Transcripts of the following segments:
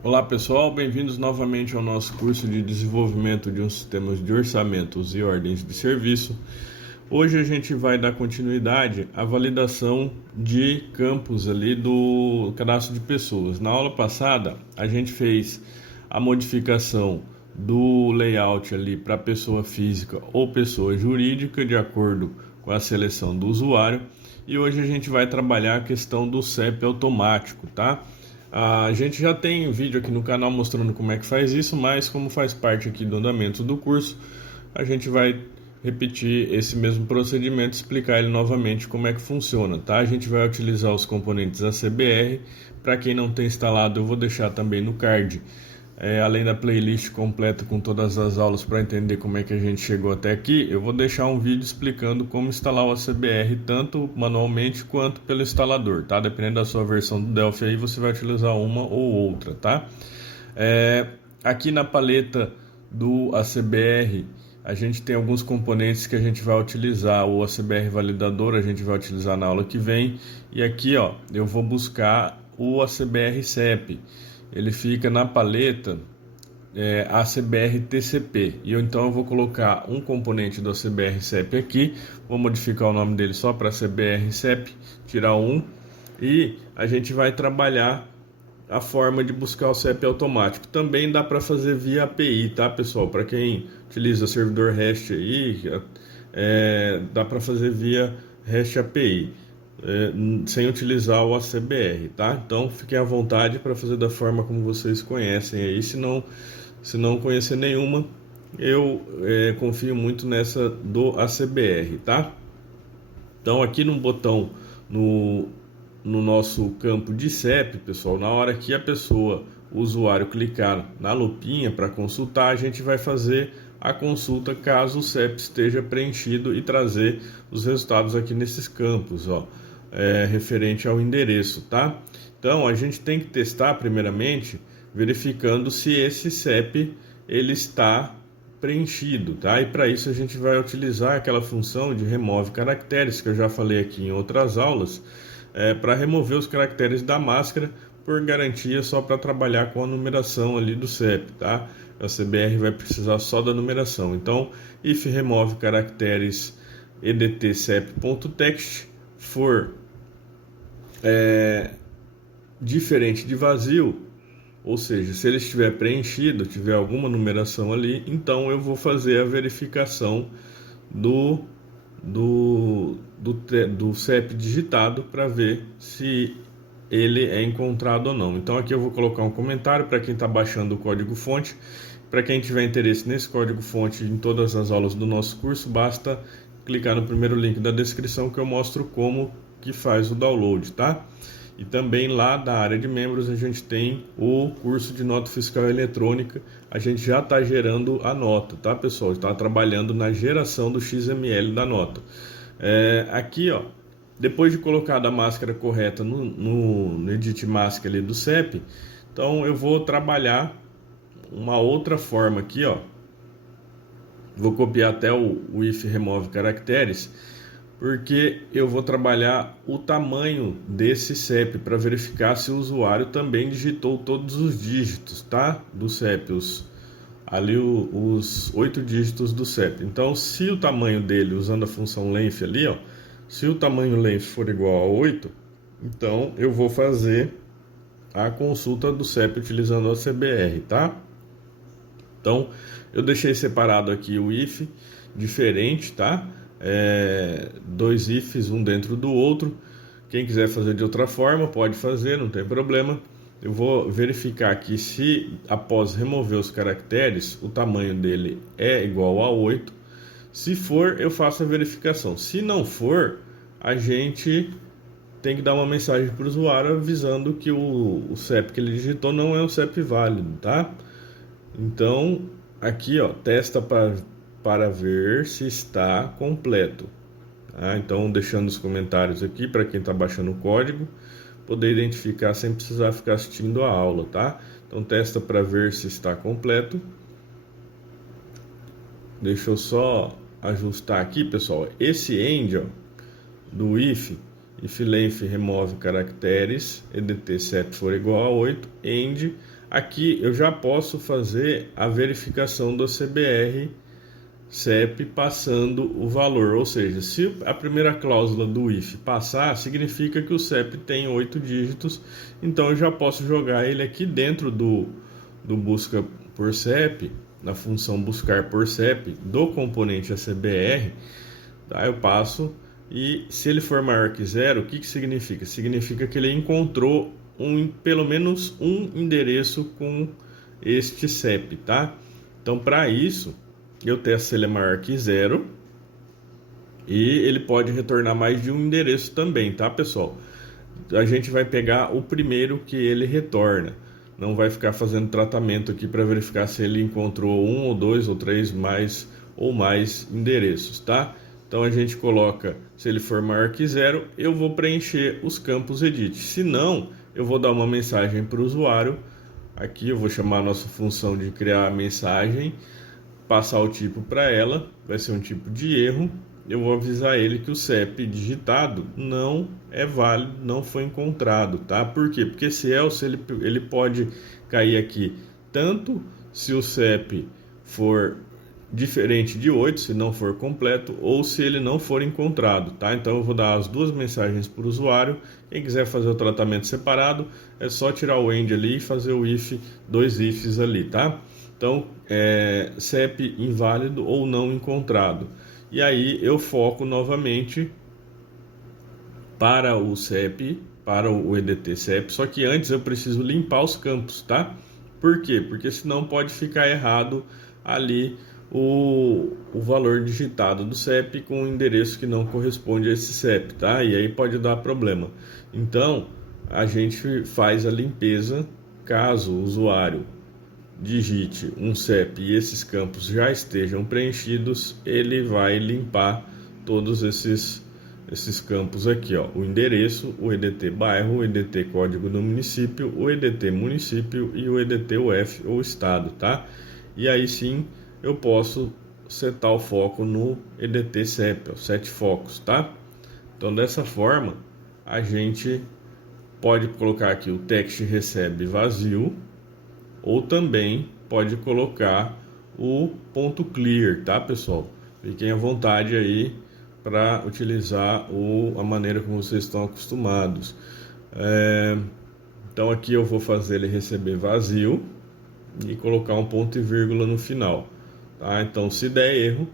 Olá pessoal, bem-vindos novamente ao nosso curso de desenvolvimento de um sistema de orçamentos e ordens de serviço. Hoje a gente vai dar continuidade à validação de campos ali do cadastro de pessoas. Na aula passada a gente fez a modificação do layout ali para pessoa física ou pessoa jurídica de acordo com a seleção do usuário, e hoje a gente vai trabalhar a questão do CEP automático, tá? A gente já tem vídeo aqui no canal mostrando como é que faz isso, mas como faz parte aqui do andamento do curso, a gente vai repetir esse mesmo procedimento, explicar ele novamente como é que funciona, tá? A gente vai utilizar os componentes ACBR. Para quem não tem instalado, eu vou deixar também no card, além da playlist completa com todas as aulas para entender como é que a gente chegou até aqui. Eu vou deixar um vídeo explicando como instalar o ACBR tanto manualmente quanto pelo instalador, tá? Dependendo da sua versão do Delphi aí, você vai utilizar uma ou outra, tá? Aqui na paleta do ACBR a gente tem alguns componentes que a gente vai utilizar. O ACBR validador a gente vai utilizar na aula que vem, e aqui ó, eu vou buscar o ACBR CEP. Ele fica na paleta ACBR TCP, e então eu vou colocar um componente do ACBR CEP aqui, vou modificar o nome dele só para ACBR CEP, tirar um, e a gente vai trabalhar a forma de buscar o CEP automático. Também dá para fazer via API, tá pessoal? Para quem utiliza servidor REST aí, dá para fazer via REST API. Sem utilizar o ACBR, tá? Então fiquem à vontade para fazer da forma como vocês conhecem aí. Se não conhecer nenhuma, eu confio muito nessa do ACBR, tá? Então aqui no botão no nosso campo de CEP, pessoal, na hora que a pessoa, o usuário, clicar na lupinha para consultar, a gente vai fazer a consulta caso o CEP esteja preenchido e trazer os resultados aqui nesses campos, ó, referente ao endereço, tá? Então a gente tem que testar primeiramente, verificando se esse CEP ele está preenchido, tá? E para isso a gente vai utilizar aquela função de remove caracteres que eu já falei aqui em outras aulas, para remover os caracteres da máscara, por garantia, só para trabalhar com a numeração ali do CEP, tá? A CBR vai precisar só da numeração. Então, if remove caracteres edt cep.text for diferente de vazio, ou seja, se ele estiver preenchido, tiver alguma numeração ali, então eu vou fazer a verificação do CEP digitado para ver se ele é encontrado ou não. Então aqui eu vou colocar um comentário para quem está baixando o código-fonte. Para quem tiver interesse nesse código-fonte em todas as aulas do nosso curso, basta clicar no primeiro link da descrição que eu mostro como que faz o download, tá? E também lá da área de membros a gente tem o curso de nota fiscal eletrônica. A gente já está gerando a nota, tá pessoal? Está trabalhando na geração do XML da nota. Aqui ó, depois de colocar a máscara correta no edit mask ali do CEP, então eu vou trabalhar uma outra forma aqui ó. Vou copiar até o if remove caracteres, porque eu vou trabalhar o tamanho desse CEP para verificar se o usuário também digitou todos os dígitos, tá? Do CEP, os 8 dígitos do CEP. Então, se o tamanho dele, usando a função length ali, ó, se o tamanho length for igual a 8, então eu vou fazer a consulta do CEP utilizando a CBR, tá? Então, eu deixei separado aqui o if diferente, tá? Dois ifs, um dentro do outro. Quem quiser fazer de outra forma, pode fazer, não tem problema. Eu vou verificar aqui se, após remover os caracteres, o tamanho dele é igual a 8. Se for, eu faço a verificação. Se não for, a gente tem que dar uma mensagem para o usuário avisando que o CEP que ele digitou não é um CEP válido, tá? Então, aqui ó, testa para ver se está completo. Então, deixando os comentários aqui para quem está baixando o código poder identificar sem precisar ficar assistindo a aula, tá? Então, testa para ver se está completo. Deixa eu só ajustar aqui, pessoal. Esse end ó, do if length remove caracteres edt cep for igual a 8, end Aqui eu já posso fazer a verificação do CBR CEP passando o valor, ou seja, se a primeira cláusula do if passar, significa que o CEP tem 8 dígitos, então eu já posso jogar ele aqui dentro do busca por CEP, na função buscar por CEP do componente ACBR, tá? Eu passo e se ele for maior que zero, o que significa? Significa que ele encontrou pelo menos um endereço com este CEP, tá? Então, para isso, eu testo se ele é maior que zero e ele pode retornar mais de um endereço também, tá, pessoal? A gente vai pegar o primeiro que ele retorna, não vai ficar fazendo tratamento aqui para verificar se ele encontrou um ou dois ou três mais ou mais endereços, tá? Então a gente coloca, se ele for maior que zero, eu vou preencher os campos edit. Se não, eu vou dar uma mensagem para o usuário. Aqui eu vou chamar a nossa função de criar a mensagem, passar o tipo para ela, vai ser um tipo de erro. Eu vou avisar ele que o CEP digitado não é válido, não foi encontrado, tá? Por quê? Porque esse else ele pode cair aqui tanto se o CEP for diferente de 8, se não for completo, ou se ele não for encontrado, tá? Então eu vou dar as duas mensagens para o usuário. Quem quiser fazer o tratamento separado, é só tirar o end ali e fazer o if, dois ifs ali, tá? Então, CEP inválido ou não encontrado. E aí eu foco novamente para o CEP, para o EDT CEP, só que antes eu preciso limpar os campos, tá? Por quê? Porque senão pode ficar errado ali o valor digitado do CEP com um endereço que não corresponde a esse CEP, tá? E aí pode dar problema. Então, a gente faz a limpeza caso o usuário digite um CEP e esses campos já estejam preenchidos, ele vai limpar todos esses campos aqui, ó, o endereço, o EDT bairro, o EDT código do município, o EDT município e o EDT UF ou estado, tá? E aí sim eu posso setar o foco no EDT CEP, ó, 7 focos, tá? Então dessa forma a gente pode colocar aqui o text recebe vazio, ou também pode colocar o ponto clear, tá, pessoal? Fiquem à vontade aí para utilizar a maneira como vocês estão acostumados. Então aqui eu vou fazer ele receber vazio e colocar um ponto e vírgula no final, tá? Então se der erro,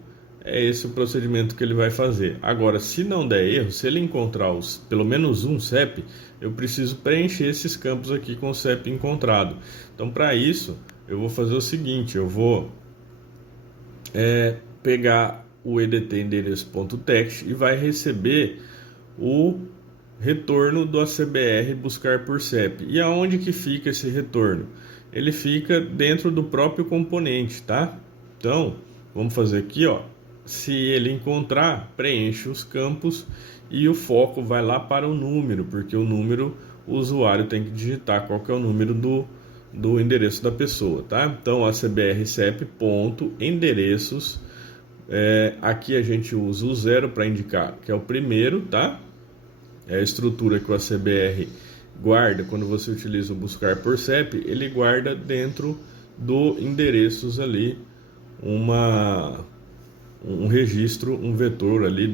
é esse o procedimento que ele vai fazer. Agora, se não der erro, se ele encontrar pelo menos um CEP, eu preciso preencher esses campos aqui com o CEP encontrado. Então, para isso, eu vou fazer o seguinte, eu vou pegar o EDT endereço.text e vai receber o retorno do ACBR buscar por CEP. E aonde que fica esse retorno? Ele fica dentro do próprio componente, tá? Então, vamos fazer aqui, ó. Se ele encontrar, preenche os campos e o foco vai lá para o número, porque o número o usuário tem que digitar qual que é o número do endereço da pessoa, tá? Então, ACBR CEP ponto endereços, aqui a gente usa o 0 para indicar que é o primeiro, tá? É a estrutura que o ACBR guarda quando você utiliza o buscar por CEP, ele guarda dentro do endereços ali um registro, um vetor ali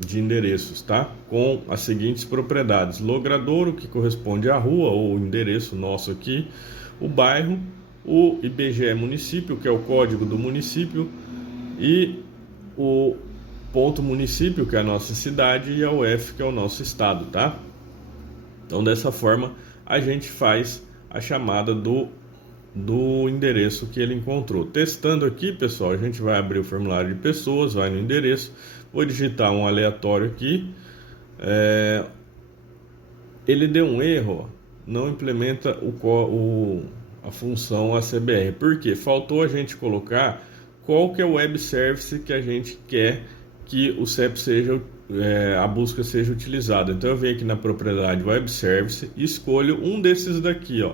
de endereços, tá? Com as seguintes propriedades: logradouro, que corresponde à rua ou endereço nosso aqui, o bairro, o IBGE município, que é o código do município, e o ponto município, que é a nossa cidade, e a UF, que é o nosso estado, tá? Então, dessa forma, a gente faz a chamada do endereço que ele encontrou. Testando aqui, pessoal, a gente vai abrir o formulário de pessoas, vai no endereço, vou digitar um aleatório aqui, ele deu um erro, ó, não implementa a função ACBR. Por quê? Faltou a gente colocar qual que é o web service que a gente quer que o CEP seja, a busca seja utilizada. Então eu venho aqui na propriedade web service e escolho um desses daqui, ó.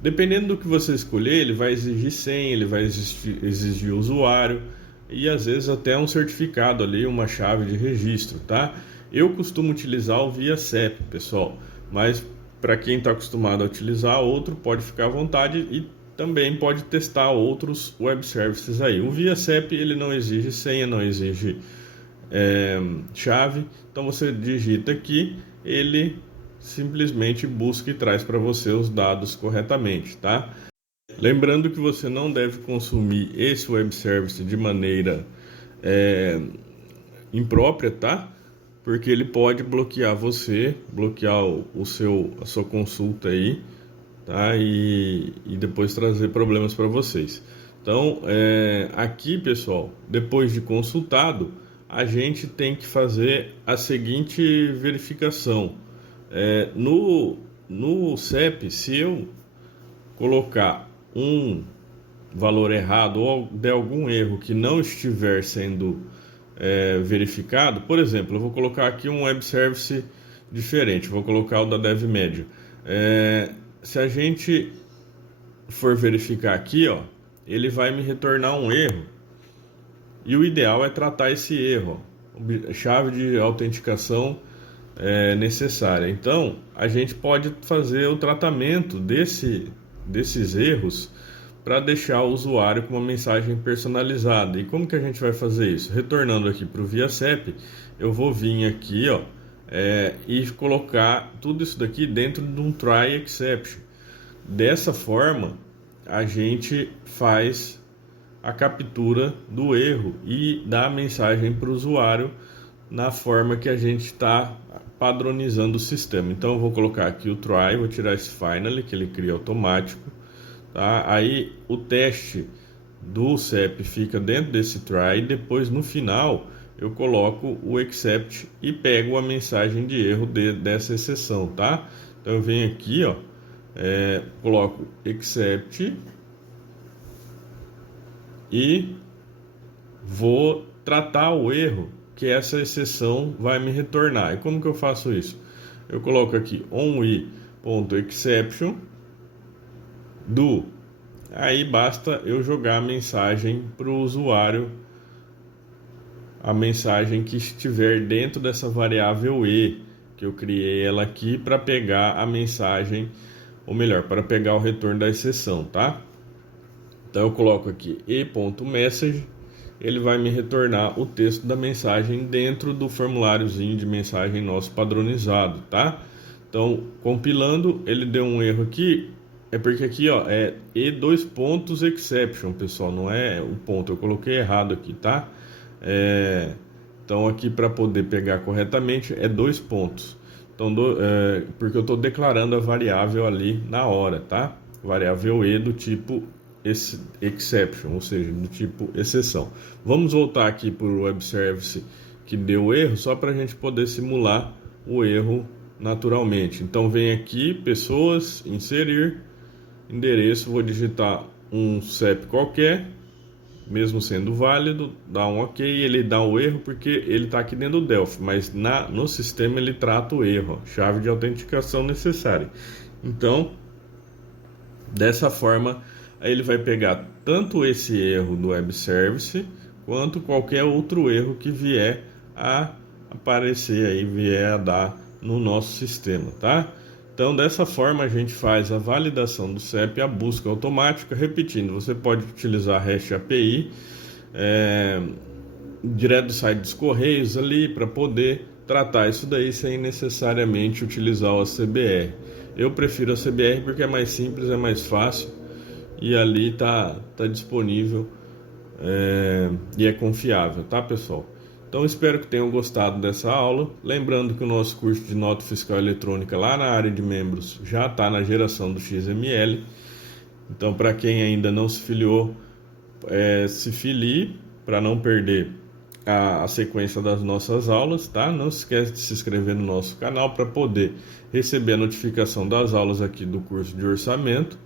Dependendo do que você escolher, ele vai exigir senha, ele vai exigir usuário e às vezes até um certificado ali, uma chave de registro, tá? Eu costumo utilizar o via CEP, pessoal, mas para quem está acostumado a utilizar outro, pode ficar à vontade e também pode testar outros web services aí. O ViaCep ele não exige senha, não exige chave, então você digita aqui, ele simplesmente busca e traz para você os dados corretamente, tá? Lembrando que você não deve consumir esse web service de maneira imprópria, tá? Porque ele pode bloquear você, bloquear a sua consulta aí, tá? E depois trazer problemas para vocês. Então, aqui, pessoal, depois de consultado, a gente tem que fazer a seguinte verificação. No CEP, se eu colocar um valor errado ou der algum erro que não estiver sendo verificado, por exemplo, eu vou colocar aqui um web service diferente, vou colocar o da DevMedia. Se a gente for verificar aqui, ó, ele vai me retornar um erro e o ideal é tratar esse erro, chave de autenticação necessária. Então, a gente pode fazer o tratamento desses erros para deixar o usuário com uma mensagem personalizada. E como que a gente vai fazer isso? Retornando aqui para o ViaCep, eu vou vir aqui, ó, e colocar tudo isso daqui dentro de um try exception. Dessa forma, a gente faz a captura do erro e dá a mensagem para o usuário na forma que a gente está padronizando o sistema. Então eu vou colocar aqui o try, vou tirar esse finally que ele cria automático, tá? Aí o teste do CEP fica dentro desse try, depois no final eu coloco o except e pego a mensagem de erro dessa exceção, tá? Então eu venho aqui, ó, coloco except e vou tratar o erro que essa exceção vai me retornar. E como que eu faço isso? Eu coloco aqui onWe.exception do. Aí basta eu jogar a mensagem para o usuário, a mensagem que estiver dentro dessa variável e, que eu criei ela aqui para pegar a mensagem, ou melhor, para pegar o retorno da exceção, tá? Então eu coloco aqui e.message, ele vai me retornar o texto da mensagem dentro do formuláriozinho de mensagem nosso padronizado, tá? Então, compilando, ele deu um erro aqui, porque aqui, ó, é e2.exception, pessoal, não é o ponto, eu coloquei errado aqui, tá? Então, aqui para poder pegar corretamente é 2 pontos. Então, porque eu estou declarando a variável ali na hora, tá? Variável e do tipo exception, ou seja, do tipo exceção. Vamos voltar aqui para o web service que deu erro, só para a gente poder simular o erro naturalmente. Então vem aqui, pessoas, inserir, endereço, vou digitar um CEP qualquer, mesmo sendo válido, dá um OK, ele dá o erro porque ele está aqui dentro do Delphi, mas no sistema ele trata o erro, chave de autenticação necessária. Então, dessa forma, aí ele vai pegar tanto esse erro do web service quanto qualquer outro erro que vier a aparecer aí, vier a dar no nosso sistema, tá? Então dessa forma a gente faz a validação do CEP e a busca automática. Repetindo, você pode utilizar REST API direto do site dos Correios ali para poder tratar isso daí sem necessariamente utilizar o CBR. Eu prefiro a CBR porque é mais simples, é mais fácil e ali tá disponível e é confiável, tá, pessoal? Então espero que tenham gostado dessa aula. Lembrando que o nosso curso de nota fiscal eletrônica lá na área de membros já está na geração do XML. Então, para quem ainda não se filiou, se filie para não perder a sequência das nossas aulas, tá? Não se esquece de se inscrever no nosso canal para poder receber a notificação das aulas aqui do curso de orçamento.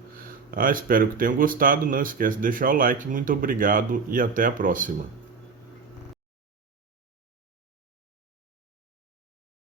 Espero que tenham gostado. Não esquece de deixar o like. Muito obrigado e até a próxima.